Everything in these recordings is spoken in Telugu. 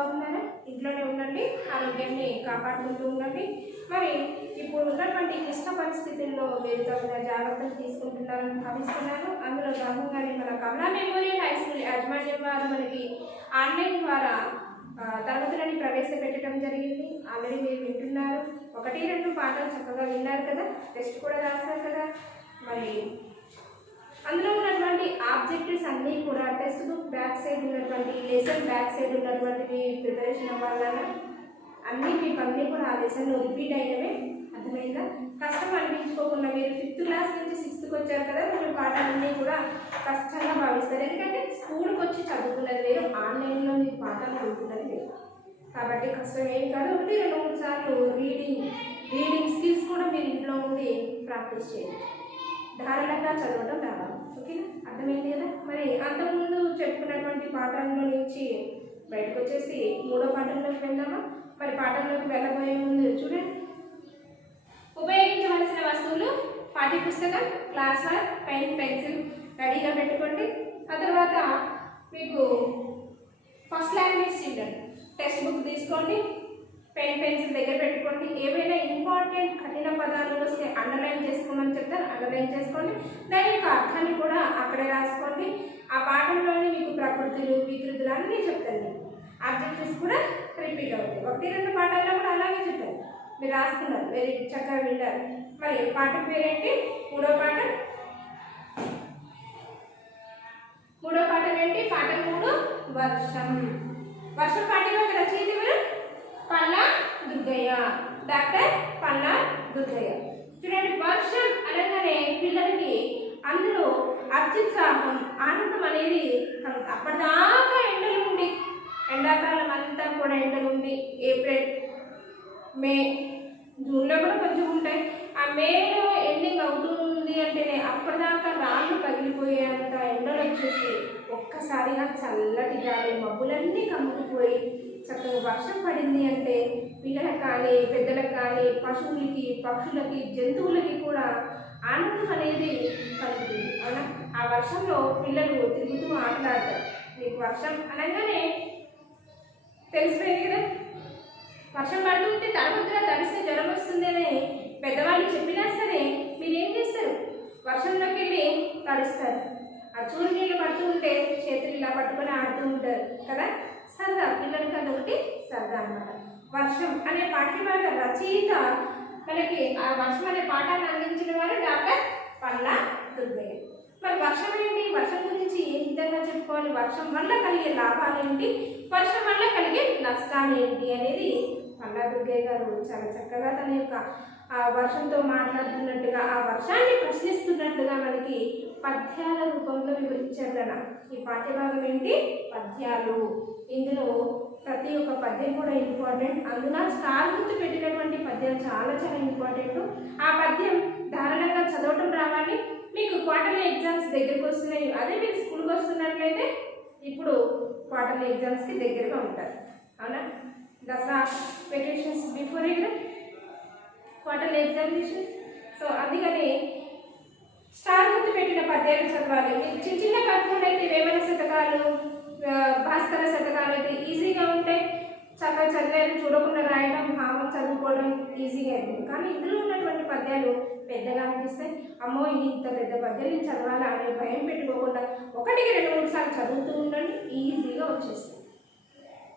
బాగున్నారా? ఇంట్లోనే ఉండండి, ఆరోగ్యాన్ని కాపాడుకుంటూ ఉండండి. మరి ఇప్పుడు ఉన్నటువంటి క్లిష్ట పరిస్థితుల్లో మీరు తగిన జాగ్రత్తలు తీసుకుంటున్నారని భావిస్తున్నాను. అందులో భాగంగానే మన కమలా మెమోరియల్ హై స్కూల్ యాజమాన్యం వారు మనకి ఆన్లైన్ ద్వారా తరగతులని ప్రవేశపెట్టడం జరిగింది. ఆల్రెడీ మీరు వింటున్నారు. 1-2 పాఠాలు చక్కగా విన్నారు కదా, టెస్ట్ కూడా రాశారు కదా. మరి అందులో ఉన్నటువంటి ఆబ్జెక్టివ్స్ అన్నీ కూడా టెక్స్ట్ బుక్ బ్యాక్ సైడ్ ఉన్నటువంటి లెసన్ బ్యాక్ సైడ్ ఉన్నటువంటి ప్రిపరేషన్ అవ్వాలన్నా అన్నీ కూడా ఆ లెసన్లో రిపీట్ అయినవే. అర్థమైందా? కష్టం అనిపించుకోకుండా మీరు 5th క్లాస్ నుంచి 6th వచ్చారు కదా, మీరు పాఠాలన్నీ కూడా కష్టంగా భావిస్తారు. ఎందుకంటే స్కూల్కి వచ్చి చదువుకున్నది వేరు, ఆన్లైన్లో మీరు పాఠాలు చదువుకున్నది వేరు. కాబట్టి కష్టం ఏం కాదు. 1-2 సార్లు రీడింగ్ స్కిల్స్ కూడా మీరు ఇంట్లో ఉండి ప్రాక్టీస్ చేయండి. ధారాళంగా చదవడం రావాలి. ఓకేనా? అర్థమైంది కదా. మరి అంతకుముందు చెప్పుకున్నటువంటి పాఠంలో నుంచి బయటకు వచ్చేసి 3వ పాఠంలోకి వెళ్దామా? మరి పాఠంలోకి వెళ్ళబోయే ముందు చూడండి, ఉపయోగించవలసిన వస్తువులు పాఠ్యపుస్తకం, క్లాస్ వర్క్, పెన్, పెన్సిల్ రెడీగా పెట్టుకోండి. ఆ తర్వాత మీకు first language children text book తీసుకోండి, పెన్ పెన్సిల్ దగ్గర పెట్టుకోండి. ఏవైనా ఇంపార్టెంట్ కఠిన పదాలు వస్తే అండర్లైన్ చేసుకోమని చెప్తారు, అండర్లైన్ చేసుకోండి. దాని యొక్క అర్థాన్ని కూడా అక్కడే రాసుకోండి. ఆ పాఠంలోనే మీకు ప్రకృతులు, వికృతులు అన్నీ చెప్తాను. ఆబ్జెక్టివ్స్ కూడా రిపీట్ అవుతాయి. 1-2 పాఠాల్లో కూడా అలాగే చెప్పారు, మీరు రాసుకున్నారు, వెరీ చక్కగా విన్నారు. మరి పాఠం పేరేంటి? 3వ పాఠం. 3వ పాఠం ఏంటి? పాఠం 3 వర్షం. వర్షం పాఠ్యం రచయిత ఎవరు? పల్లా దుర్గయ్య, డాక్టర్ పల్లా దుర్గయ్య. చూడండి, వర్షం అనగానే పిల్లలకి అందులో అత్యుత్సాహం, ఆనందం అనేది అప్పటిదాకా ఎండలు ఉండి, ఎండాకాలం అంతా కూడా ఎండలు ఉండి, ఏప్రిల్, మే, జూన్లో కూడా కొంచెం ఉంటాయి. ఆ మేలో ఎండింగ్ అవుతుంది అంటేనే అప్పటిదాకా రాళ్ళు పగిలిపోయేంత ఎండలు వచ్చేసి ఒక్కసారిగా చల్లటి గాలి మబ్బులన్నీ కమ్ముకుపోయి చక్కగా వర్షం పడింది అంటే పిల్లలకు కానీ, పెద్దలకు కానీ, పశువులకి, పక్షులకి, జంతువులకి కూడా ఆనందం అనేది కలుగుతుంది. అవునా? ఆ వర్షంలో పిల్లలు తిరుగుతూ ఆటలాడతారు. మీకు వర్షం అనగానే తెలిసిపోయింది కదా. వర్షం పడుతుంటే తడబుద్దుగా తడిస్తే జ్వరం వస్తుందని పెద్దవాళ్ళు చెప్పినా సరే మీరేం చేస్తారు? వర్షంలోకి వెళ్ళి తడుస్తారు. ఆ చూడు నీళ్ళు పడుతూ ఉంటే చేతులు ఇలా పట్టుకొని ఆడుతూ ఉంటారు కదా. సరదా, పిల్లలకి అదొకటి సరదా అన్నమాట. వర్షం అనే పాఠ్యభాగ రచయిత మనకి ఆ వర్షం అనే పాఠాన్ని అందించిన వారు డాక్టర్ పల్లా దుర్గయ్య. మరి వర్షం ఏంటి? వర్షం గురించి ఏ విధంగా చెప్పుకోవాలి? వర్షం వల్ల కలిగే లాభాలు ఏంటి, వర్షం వల్ల కలిగే నష్టాలు ఏంటి అనేది పల్లా దుర్గయ్య గారు చాలా చక్కగా తన యొక్క ఆ వర్షంతో మాట్లాడుతున్నట్టుగా, ఆ వర్షాన్ని ప్రశ్నిస్తున్నట్టుగా మనకి పద్యాల రూపంలో వివరించారు కదా. ఈ పాఠ్యభాగం ఏంటి? పద్యాలు. ఇందులో ప్రతి ఒక్క పద్యం కూడా ఇంపార్టెంట్. అందులో స్టార్ గుర్తు పెట్టినటువంటి పద్యాలు చాలా చాలా ఇంపార్టెంట్. ఆ పద్యం ధారాళంగా చదవటం రావాలి. మీకు క్వార్టర్లీ ఎగ్జామ్స్ దగ్గరికి వస్తున్నాయి. అదే మీరు స్కూల్కి వస్తున్నట్లయితే ఇప్పుడు క్వార్టర్లీ ఎగ్జామ్స్కి దగ్గరగా ఉంటారు. అవునా? దసరా వెకేషన్స్ బిఫోరే కదా క్వార్టర్లీ ఎగ్జామినేషన్స్. సో అందుకని స్టార్ గుర్తు పెట్టిన పద్యాలు చదవాలి. చిన్న చిన్న పద్యాలు అయితే వేమన శతకాలు, భాస్కర శతకాలు అయితే ఈజీగా ఉంటాయి. చక్కగా చదివారు, చూడకుండా రాయడం, భావం చదువుకోవడం ఈజీగా అయిపోయింది. కానీ ఇందులో ఉన్నటువంటి పద్యాలు పెద్దగా అనిపిస్తాయి. అమ్మో ఇంత పెద్ద పద్యాలు నేను చదవాలా అనే భయం పెట్టుకోకుండా 1-2-3 సార్లు చదువుతూ ఉండండి, ఈజీగా వచ్చేస్తుంది.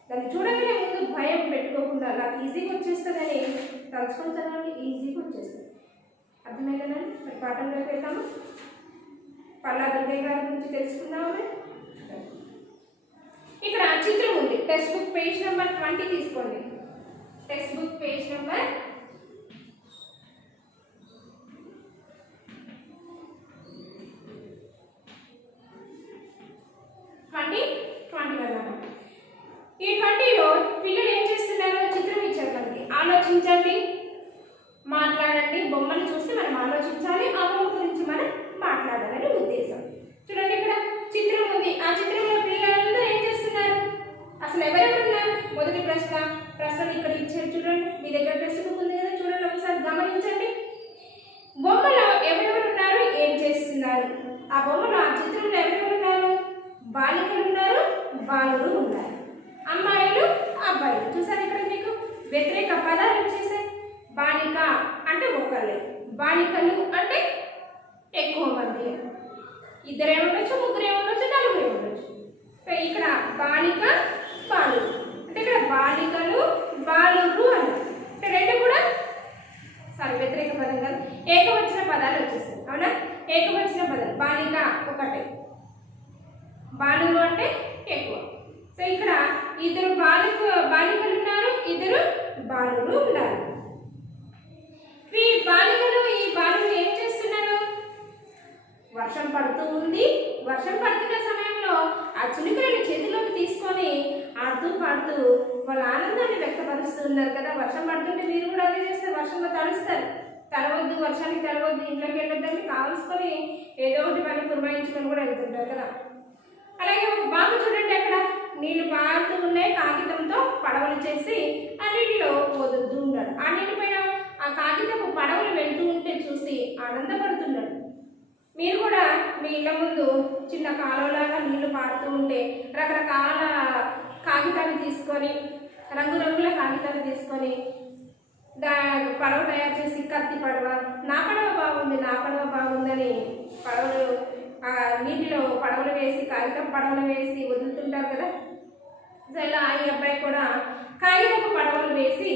దాన్ని చూడగానే ముందు భయం పెట్టుకోకుండా నాకు ఈజీగా వచ్చేస్తుందని తలుచుకొని చదవండి, ఈజీగా వచ్చేస్తుంది. అర్థమైందని మరి పాఠంలోకి వెళ్తాము. పల్లా దుర్గయ్య గారి గురించి తెలుసుకుందాము. ఇక్కడ చిత్రం ఉంది. టెక్స్ట్ బుక్ పేజ్ నెంబర్ 20 తీసుకోండి. టెక్స్ట్ బుక్ పేజ్ నెంబర్ 20 ఈ 20లో పిల్లలు ఏం చేస్తున్నారో చిత్రం ఇచ్చారు మనకి. ఆలోచించండి, మాట్లాడండి. బొమ్మలు చూస్తే మనం ఆలోచించాలి, ఆ బొమ్మ గురించి మనం మాట్లాడాలని ఉద్దేశం. చూడండి, ఇక్కడ చిత్రం ఉంది. ఆ చిత్రంలో పిల్లలందరూ ఏం చేస్తున్నారు? అసలు ఎవరెవరున్నారు? మొదటి ప్రశ్న ఇక్కడ ఇచ్చారు. చూడండి, మీ దగ్గర టెక్స్ట్ బుక్ ఉంది కదా, చూడండి ఒకసారి గమనించండి. బొమ్మలో ఎవరెవరున్నారు, ఏం చేస్తున్నారు? ఆ బొమ్మలో, ఆ చిత్రంలో ఎవరెవరున్నారు? బాలికలు ఉన్నారు, బాలురు ఉన్నారు. అమ్మాయిలు, బాలికలు అంటే ఎక్కువ మంది, ఇద్దరే ఉండొచ్చు, ముగ్గురే ఉండొచ్చు, నలుగురే ఉండొచ్చు. ఇక్కడ బాలిక బాలురు అంటే ఇక్కడ బాలికలు బాలురు అన్నారు. అంటే రెండు కూడా వ్యతిరేక పదం కాదు, ఏకవచన పదాలు వచ్చేస్తాయి. అవునా? ఏకవచన పదాలు. బాలిక ఒకటే, బాలురు అంటే ఎక్కువ. సో ఇక్కడ ఇద్దరు బాలికలు ఉన్నారు, ఇద్దరు బాలురు ఉన్నారు. ఈ బాలికలు ఈ బాలురు ఏం చేస్తున్నారు? వర్షం పడుతూ ఉంది. వర్షం పడుతున్న సమయంలో ఆ చిలుకలను చేతిలోకి తీసుకొని ఆడుతూ పాడుతూ వాళ్ళ ఆనందాన్ని వ్యక్తపరుస్తూ ఉన్నారు కదా. వర్షం పడుతుంటే మీరు కూడా అదే చేస్తారు, వర్షంలో తడుస్తారు. తడవద్దు, వర్షానికి తడవద్దు, ఇంట్లోకి వెళ్ళొద్దని కావాల్సుకొని ఏదో ఒకటి పని పురమాయించుకొని కూడా వెళ్తుంటారు కదా. అలాగే ఒక బాబు చూడండి, అక్కడ నీళ్లు పారుతూ ఉన్నాయి, కాగితంతో పడవలు చేసి ఆ నీటిలో వదులుతూ ఉన్నాడు. ఆ నీటి పైన ఆ కాగితపు పడవలు వెళ్తూ ఉంటే చూసి ఆనందపడుతున్నాడు. మీరు కూడా మీ ఇళ్ళ ముందు చిన్న కాలువలాగా నీళ్లు పారుతూ ఉంటే రకరకాల కాగితాలు తీసుకొని, రంగురంగుల కాగితాలు తీసుకొని పడవ తయారు చేసి, కత్తి పడవ, నా పడవ బాగుంది, నా పడవ బాగుందని పడవలు నీటిలో పడవలు వేసి, కాగితం పడవలు వేసి వదులుతుంటారు కదా. ఇలా ఈ అబ్బాయి కూడా కాగితపు పడవలు వేసి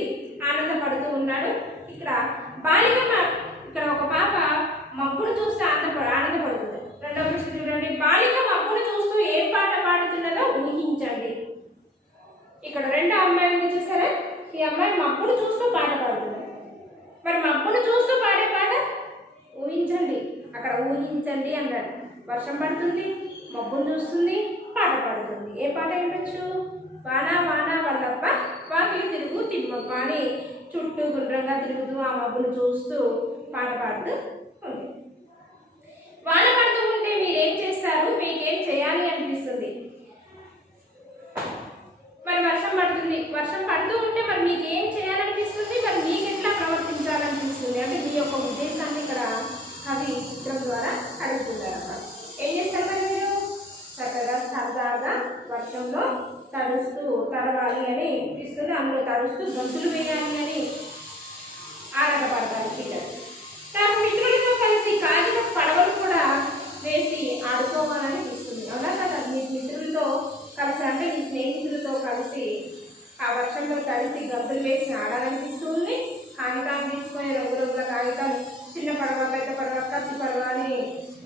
ఆనందపడుతూ ఉన్నాడు. ఇక్కడ బాలిక, ఇక్కడ ఒక పాప మబ్బును చూస్తూ ఆనందపడుతుంది. రెండవ ప్రశ్న చూడండి, బాలిక మబ్బును చూస్తూ ఏ పాట పాడుతున్నదో ఊహించండి. ఇక్కడ రెండో అమ్మాయి ఉంది చూసారా, ఈ అమ్మాయి మబ్బును చూస్తూ పాట పాడుతుంది. మరి మబ్బును చూస్తూ పాడే పాట ఊహించండి. అక్కడ ఊహించండి అన్నాడు. వర్షం పడుతుంది, మబ్బును చూస్తుంది, పాట పాడుతుంది. ఏ పాట వినొచ్చు? వాన వాన వల్లప్ప వాకిలి తిరుగు తిమ్మప్ప అని చుట్టూ గుండ్రంగా తిరుగుతూ ఆ మబ్బును చూస్తూ పాట పాడుతూ ఉంది. వాన పడుతూ ఉంటే మీరేం చేస్తారు? మీకేం చేయాలి అనిపిస్తుంది? మరి వర్షం పడుతుంది, వర్షం పడుతూ ఉంటే మరి మీకు ఏం చేయాలనిపిస్తుంది? మరి మీకు ఎట్లా ప్రవర్తించాలనిపిస్తుంది? అంటే మీ యొక్క ఉద్దేశాన్ని ఇక్కడ కవి చిత్రం ద్వారా అడుగుతున్నారు అన్నమాట. ఏం చేస్తారు మరి మీరు? చక్కగా సరదాగా వర్షంలో తడవాలి అని అనిపిస్తుంది, అందులో తడుస్తూ గంతులు వేయాలి అని ఆనందపడతారు పిల్లలు. తన మిత్రులతో కలిసి కాగిత పడవలు కూడా వేసి ఆడుకోవాలని అనిపిస్తుంది. అవునా కదా? మీ మిత్రులతో కలిసి, అంటే మీ స్నేహితులతో కలిసి ఆ వర్షంలో కలిసి గంతులు వేసి ఆడాలనిపిస్తుంది. కాగితాలు తీసుకొని రంగురంగుల కాగితాలు, చిన్న పడవ, పెద్ద పడవ, కత్తి పడవ అని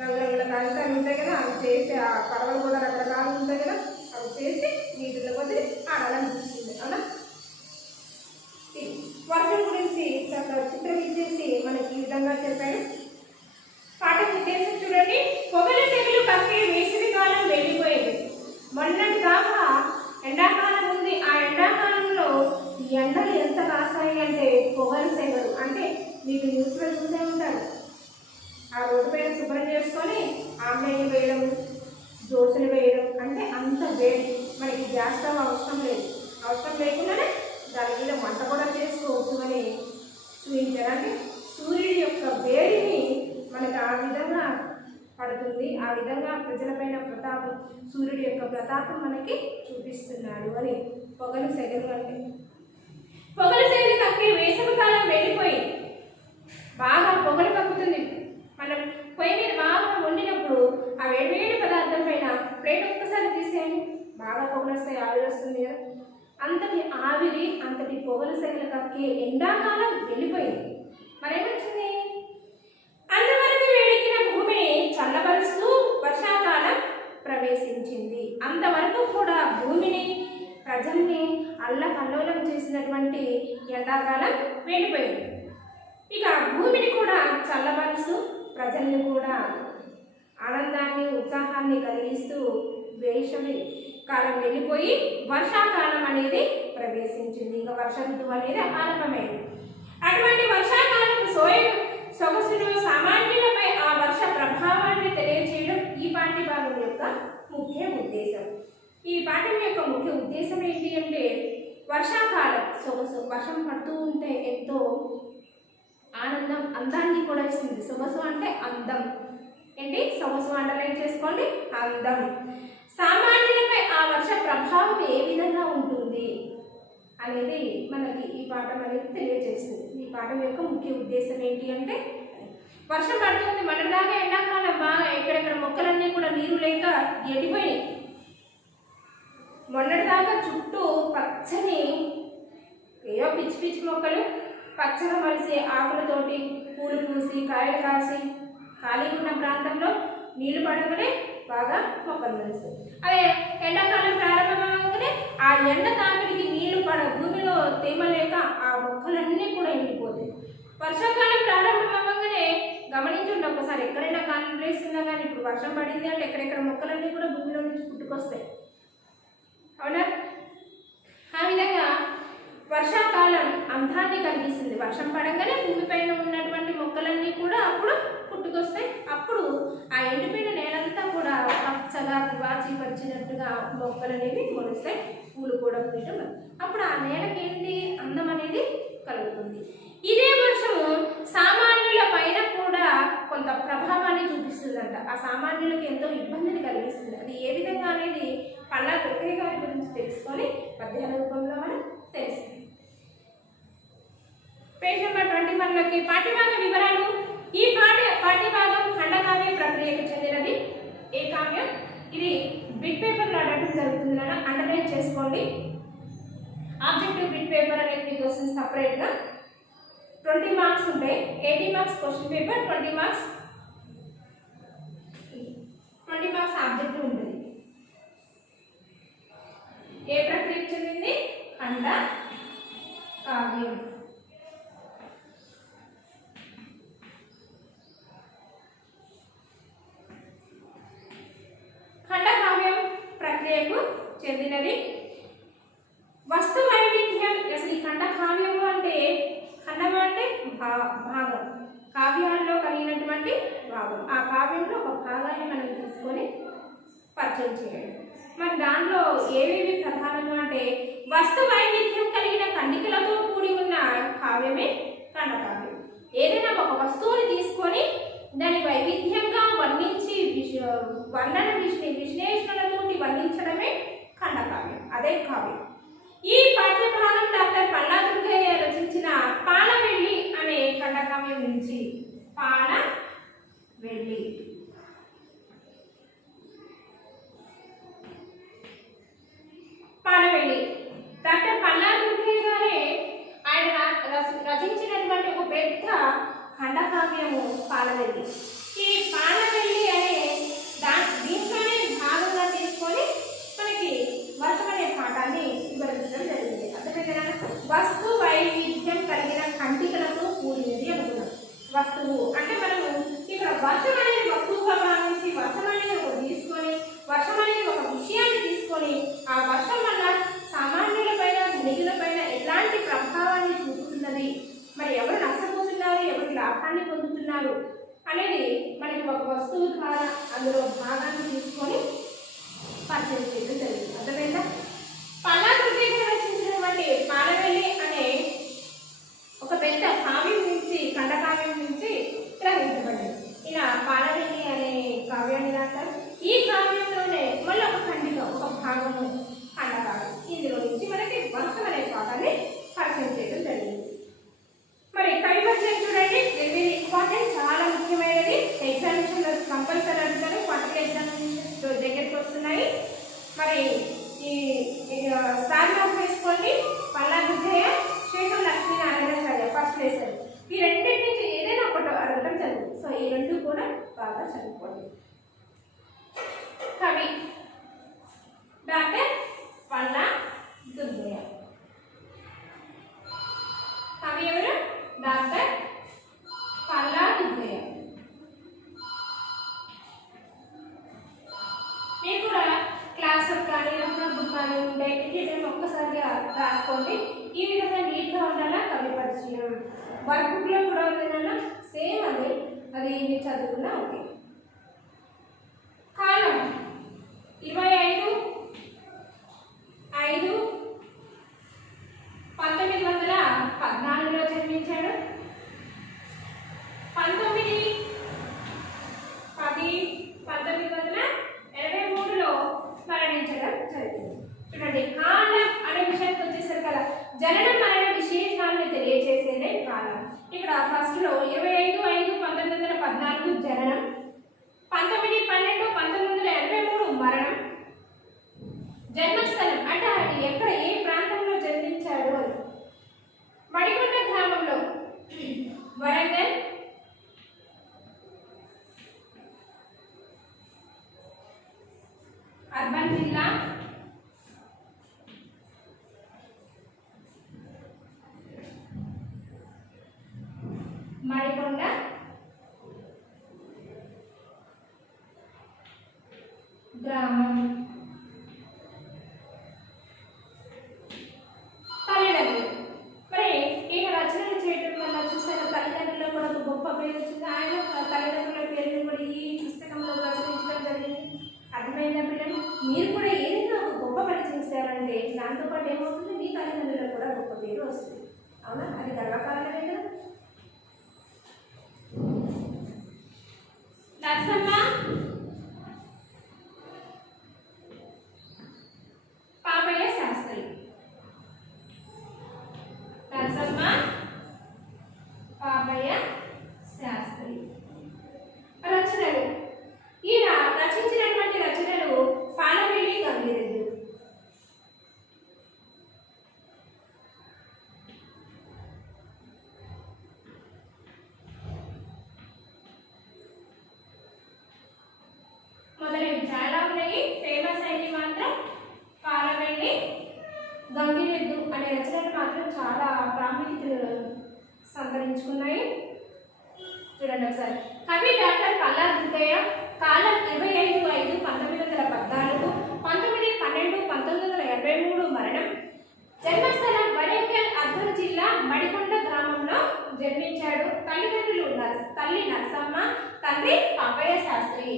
రంగురంగుల కాగితాలు ఉంటాయి కదా, అవి చేసి ఆ పడవలు కూడా రకరకాలు ఉంటాయి కదా, అవి చేసి నీటిలో వదిలి ఆడాలనిపిస్తుంది. అవునా? వర్షం గురించి చిత్రం ఇచ్చేసి మనకి ఈ విధంగా చెప్పాడు. పాఠం ఉద్దేశం చూడండి, పొగలు తెగులు కక్కే వేసవి కాలం వెళ్ళిపోయింది. మొన్నటి దాకా ఎండాకాలం ఉంది. ఆ ఎండాకాలంలో ఎండలు ఎంత కాస్తాయి అంటే పొగలు సెగలు, అంటే మీకు న్యూస్లో చూసే ఉంటారు. ఆ రోడ్డు పైన శుభ్రం చేసుకొని ఆమ్లెట్లు వేయడం, దోశలు వేయడం, అంటే అంత వేడి. మనకి గ్యాస్ స్టవ్ అవసరం లేదు, అవసరం లేకుండానే దాని మీద వంట కూడా చేసుకోవచ్చు అని చూపించారు. సూర్యుడి యొక్క వేడిని మనకు ఆ విధంగా పడుతుంది, ఆ విధంగా ప్రజలపైన ప్రతాపం, సూర్యుడి యొక్క ప్రతాపం మనకి చూపిస్తున్నాడు అని. పొగలు సెగలు అంటే పొగలు సెగలు కక్కే వేసవి కాలం వెళ్ళిపోయి బాగా పొగలు కక్కుతుంది. మనం పొయ్యి మీద బాగా వండినప్పుడు ఆ వేడి పదార్థం పైన ప్లేట్ ఒక్కసారి తీసేయండి, బాగా పొగలు వస్తాయి, ఆవిరి వస్తుంది కదా. అంతటి ఆవిరి, అంతటి పొగలు సెగలు కక్కే ఎండాకాలం వెళ్ళిపోయింది. మరేమొచ్చింది? అంతవరకు వేడెక్కిన భూమిని చల్లబరుస్తూ వర్షాకాలం ప్రవేశించింది. అంతవరకు కూడా భూమిని, ప్రజల్ని అల్లకల్లోలం చేసినటువంటి ఎండాకాలం వెళ్ళిపోయింది. ఇక భూమిని కూడా చల్లబరుస్తూ ప్రజల్ని కూడా ఆనందాన్ని, ఉత్సాహాన్ని కలిగిస్తూ వేసవి కాలం వెళ్ళిపోయి వర్షాకాలం అనేది ప్రవేశించింది. ఇంకా వర్ష ఋతువు అనేది ఆరంభమైంది. అటువంటి వర్షాకాలం సొగసులు సామాన్యులపై ఆ వర్ష ప్రభావాన్ని తెలియజేయడం ఈ పాఠ్యభాగం యొక్క ముఖ్య ఉద్దేశం. ఈ పాఠం యొక్క ముఖ్య ఉద్దేశం ఏంటి అంటే వర్షాకాలం సొగసు. వర్షం పడుతూ ఉంటే ఎంతో ఆనందం, అందాన్ని కూడా ఇస్తుంది. సొగసు అంటే అందం. ఏంటి? సొగసు అండర్లైన్ చేసుకోండి, అందం. సామాన్యులపై ఆ వర్ష ప్రభావం ఏ విధంగా ఉంటుంది అనేది మనకి ఈ పాఠం అనేది తెలియజేస్తుంది. ఈ పాఠం యొక్క ముఖ్య ఉద్దేశం ఏంటి అంటే వర్షం పడుతుంది, మొన్నటిదాకా ఎండాకాలం బాగా ఎక్కడెక్కడ మొక్కలన్నీ కూడా నీరు లేక ఎండిపోయినాయి. మొన్నటిదాకా చుట్టూ పచ్చని ఏవో పిచ్చి పిచ్చి మొక్కలు పచ్చగా మలిసి ఆకులతోటి పూలు పూసి కాయలు కాసి ఖాళీగా ఉన్న ప్రాంతంలో నీళ్లు పడగానే బాగా మొక్కలు మలుస్తాయి. అదే ఎండాకాలం ప్రారంభమవగానే ఆ ఎండ తాకిడికి నీళ్లు భూమిలో తేమ లేక ఆ మొక్కలన్నీ కూడా ఎండిపోతాయి. వర్షాకాలం ప్రారంభమవగానే గమనించండి ఒకసారి, ఎక్కడైనా కాలం ప్లేస్ ఉన్నా కానీ ఇప్పుడు వర్షం పడింది అంటే ఎక్కడెక్కడ మొక్కలన్నీ కూడా భూమిలో నుంచి పుట్టుకొస్తాయి, అవునా? ఆ విధంగా వర్షాకాలం అందాన్ని కలిగిస్తుంది. వర్షం పడంగానే భూమిపైన ఉన్నటువంటి మొక్కలన్నీ కూడా అప్పుడు పుట్టుకొస్తాయి. అప్పుడు ఆ ఎండిపోయిన నేలంతా కూడా పచ్చగా తివాచి పరిచినట్టుగా మొక్కలు అనేవి మొలుస్తాయి, పూలు కూడా పూయటం. అప్పుడు ఆ నేలకి ఏంటి అందం అనేది కలుగుతుంది. ఇదే వర్షము సామాన్యుల పైన కూడా కొంత ప్రభావాన్ని చూపిస్తుందంట. ఆ సామాన్యులకు ఎంతో ఇబ్బందిని కలిగిస్తుంది. అది ఏ విధంగా అనేది పల్లా దుర్గయ్య గారి గురించి తెలుసుకొని పద్యాల రూపంలో మనం తెలుస్తుంది. పేజ్ నెంబర్ 21లోకి పాఠ్యభాగ వివరాలు. ఈ పాఠ్యభాగం ఖండకావ్య ప్రక్రియకు చెందినది. ఏ కావ్యం? ఇది బిట్ పేపర్లో అడగడం జరుగుతుంది నాన్న, అండర్లైన్ చేసుకోండి. ఆబ్జెక్టివ్ బిట్ పేపర్ అనేది మీకు వస్తుంది సపరేట్గా. 20 మార్క్స్ ఉంటాయి. 80 marks question paper, 20 marks objective ఉంటుంది. ఏ ప్రక్రియకు చెందింది? ఖండ కావ్యం. ఖండకావ్యం ప్రక్రియకు చెందినది. వస్తు వైవిధ్యం. అసలు ఈ ఖండకావ్యము అంటే, ఖండము అంటే భాగం, కావ్యాల్లో కలిగినటువంటి భాగం. ఆ కావ్యంలో ఒక భాగాన్ని మనం తీసుకొని పరిచయం చేయాలి. మరి దానిలో ఏవేవి ప్రధానము అంటే, వస్తు వైవిధ్యం కలిగిన ఖండికలతో కూడి ఉన్న కావ్యమే ఖండకావ్యం. ఏదైనా ఒక వస్తువుని తీసుకొని దాని వైవిధ్యంగా వర్ణించి విశ్లేషణలతోటి వర్ణించడమే ఖండకావ్యం, అదే కావ్యం. ఈ పాఠ్యభాగం డాక్టర్ పల్లా దుర్గయ్య రచించిన పాలవెల్లి అనే ఖండకావ్యం నుంచి. పాలవెల్లి డాక్టర్ పల్లా దుర్గయ్య గారే ఆయన రచించినటువంటి ఒక పెద్ద ఖండకావ్యము పాలవెల్లి. ఈ పాలవెల్లి అనే దీంట్లోనే భాగంగా తీసుకొని మనకి వర్షం అనే పాఠాన్ని వివరించడం జరిగింది. అర్థమైందా? వస్తు వైవిధ్యం కలిగిన ఖండికలతో కూడినది అనుకున్నాం. వస్తువు అంటే మనము ఇక్కడ వర్షం అనేది వస్తువుగా భావించి వర్షం అనేది ఒక తీసుకొని వర్షం అనేది ఒక విషయాన్ని తీసుకొని ఆ వర్షం వల్ల సామాన్యుల పైన నిధుల పైన ఎలాంటి ప్రభావాన్ని చూపుతున్నది, మరి ఎవరు నష్టపోతున్నారు, ఎవరు లాభాన్ని పొందుతున్నారు అనేది మనకి ఒక వస్తువు ద్వారా అందులో భాగాన్ని తీసుకొని పరిచయం చేయడం జరిగింది. అర్థమైందా? పల్లా దుర్గయ్య రచించినటువంటి పాలవెల్లి అనే ఒక పెద్ద కావ్యం నుంచి, ఖండకావ్యం నుంచి గ్రహించబడింది. ఇలా పాలవెల్లి అనే కావ్యాన్ని రాశారు. ఈ కావ్యంలోనే మళ్ళీ ఒక ఖండిక, ఒక భాగము ఖండకావ్యం. ఇందులో నుంచి మనకి వర్షం అనే పాఠాన్ని పరిచయం చేయడం జరిగింది. మరి కవి పరిచయం చూడండి, వెరీ ఇంపార్టెంట్, చాలా ముఖ్యమైనది. ఎగ్జామినేషన్లో కంపల్సరీ అడుగుతారు, క్వార్టర్లీ ఎగ్జామినేషన్ దగ్గరికి వస్తున్నాయి. మరి ఈ స్టార్ మార్క్ వేసుకోండి. పల్లా దుర్గయ్య, శేషం లక్ష్మీనారాయణాచార్య ఫస్ట్ లెసన్. ఈ రెండింటి నుంచి ఏదైనా ఒకటి అడగడం జరుగుతుంది. సో ఈ రెండు కూడా బాగా చదువుకోండి. కవి డాక్టర్ పల్లా దుర్గయ్య. కవి ఎవరు? డాక్టర్ పల్లా దుర్గయ్య. మీరు కూడా క్లాస్ కానీ బుక్ కానీ ఉంటే ఇంటి ఒక్కసారిగా రాసుకోండి. ఈ విధంగా నీట్గా ఉండాలా కవి పరిచయం. వర్క్ బుక్లో కూడా ఉందన్నా సేమ్ అది మీరు చదువుకున్నా ఓకే. కాలం 25/5/1914లో జన్మించాడు. 19/10/1983లో మరణించడం జరిగింది. చూడండి, కాలం అనే విషయానికి వచ్చేసరికి కదా జనన మరణ విశేషాలను తెలియజేసేదే కాలం. ఇక్కడ ఫస్ట్లో 25/5/1914 అర్బన్ జిల్లా మడికొండ గ్రామం. తల్లిదండ్రులు మరి ఈయన రచనలు చేయడం వల్ల చూసారు తల్లిదండ్రులు కూడా ఒక గొప్ప పేరు వచ్చింది. ఆయన తల్లిదండ్రుల పేరుని కూడా ఈ పుస్తకంలో రచనించడం జరిగింది. అర్థమైందా పిల్లలు? మీరు కూడా ఏదైనా ఒక గొప్ప పని చేశారంటే దాంతోపాటు ఏమవుతుంది, మీ తల్లిదండ్రులకు కూడా గొప్ప పేరు వస్తుంది. అవునా? అది గర్వకారణమే కదా. నరసమ్మ పాపయ్య శాస్త్రి. నరసమ్మ పాపయ్య శాస్త్రి రచనలు. ఈయన రచించినటువంటి రచనలు పాలవేలి గంగిరెద్దు. మొదలైనవి చాలా ఉన్నాయి. ఫేమస్ అయింది మాత్రం పాలవేలి గంగిరెద్దు అనే రచనలు మాత్రం చాలా ప్రాముఖ్యతను సంతరించుకున్నాయి. చూడండి ఒకసారి. కవి డాక్టర్ పల్లా దుర్గయ్య. కాలం 25/5/1914, 19/12/1983 మరణం. జన్మస్థలం వరంగల్ అర్బన్ జిల్లా మడికొండ గ్రామంలో జన్మించాడు. తల్లిదండ్రులు తల్లి నరసమ్మ, తండ్రి పాపయ్య శాస్త్రి.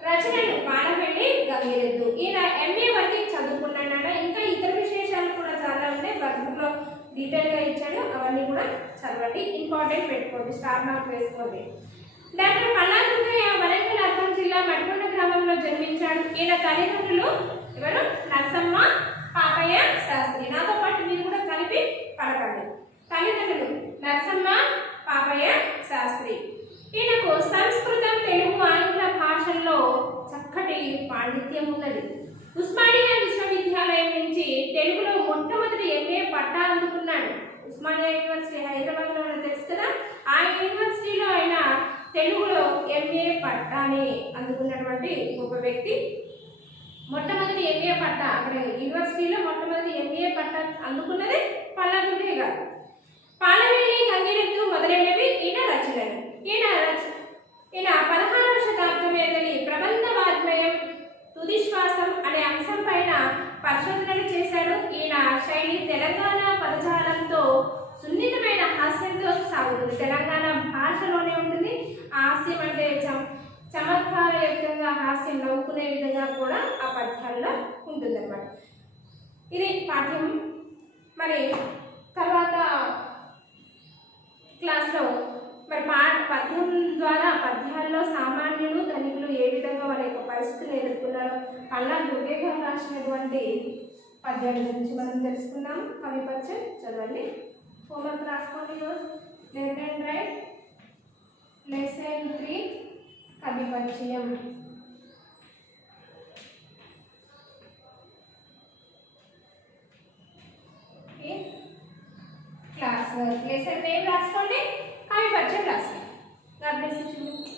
రచనలు పాలవేలి గంగిరెద్దు. ఈయన MA వరకు చదువుకున్నాడు. ఇంకా ఇతర విశేషాలు కూడా చాలా ఉన్నాయి. బుక్లో డీటెయిల్గా ఇచ్చాడు. అవన్నీ కూడా చదవండి. ఇంపార్టెంట్ పెట్టుకోండి, స్టార్ మార్క్ వేసుకోండి. డాక్టర్ పల్లా దుర్గయ్య వరంగల్ అర్బన్ జిల్లా మడికొండ గ్రామంలో జన్మించాడు. ఈయన తల్లిదండ్రులు ఎవరు? నరసమ్మ, పాపయ్య శాస్త్రి. నాతో పాటు మీరు కూడా కలిపి పలకండి. తల్లిదండ్రులు నరసమ్మ, పాపయ్య శాస్త్రి. ఈయనకు సంస్కృతం, తెలుగు, ఆంగ్ల భాషల్లో చక్కటి పాండిత్యం ఉన్నది. ఉస్మానియా విశ్వవిద్యాలయం నుంచి తెలుగులో మొట్టమొదటి MA పట్టా అందుకున్నాడు. ఉస్మానియా యూనివర్సిటీ హైదరాబాద్లో తెలుసు కదా. ఆ యూనివర్సిటీలో ఆయన తెలుగులో MA పట్టాని అందుకున్నటువంటి ఒక వ్యక్తి. మొట్టమొదటి MA పట్టా అక్కడ యూనివర్సిటీలో మొట్టమొదటి MA పట్టా అందుకున్నది పల్లా దుర్గయ్య గారు. పాలవేలి గంగిరెద్దు మొదలైనవి ఈయన రచనలు. ఈయన 16వ శతాబ్దమేదని ప్రబంధ వాగ్మయం, తుదిశ్వాసం అనే అంశం పైన పరిశోధనలు చేశాడు. ఈయన శైలి తెలంగాణ పదజాలంతో సున్నితమైన హాస్యంతో సాగుతుంది. తెలంగాణ భాషలోనే ఉంటుంది. హాస్యం అంటే చమత్కారయుక్తంగా హాస్యం నవ్వుకునే విధంగా కూడా ఆ పద్యాల్లో ఉంటుందన్నమాట. ఇది పాఠ్యం. మరి తర్వాత క్లాస్లో మరి పద్యం ద్వారా పద్యాల్లో సామాన్యులు ధనికులు ఏ విధంగా వారి యొక్క పరిస్థితులు ఎదుర్కొన్నారో పల్లా దుర్గయ్య గారు రాసినటువంటి పద్యాల గురించి మనం తెలుసుకున్నాం. కవి పరిచయం చదవండి. హోంవర్క్ రాసుకోండి. ఈరోజు లెర్న్ అండ్ రైట్ లెసన్ 3 కవి పరిచయం. క్లాస్ వర్క్ లెసన్ నేమ్ రాసుకోండి. కవి పరిచయం రాసుకోండి. God bless you.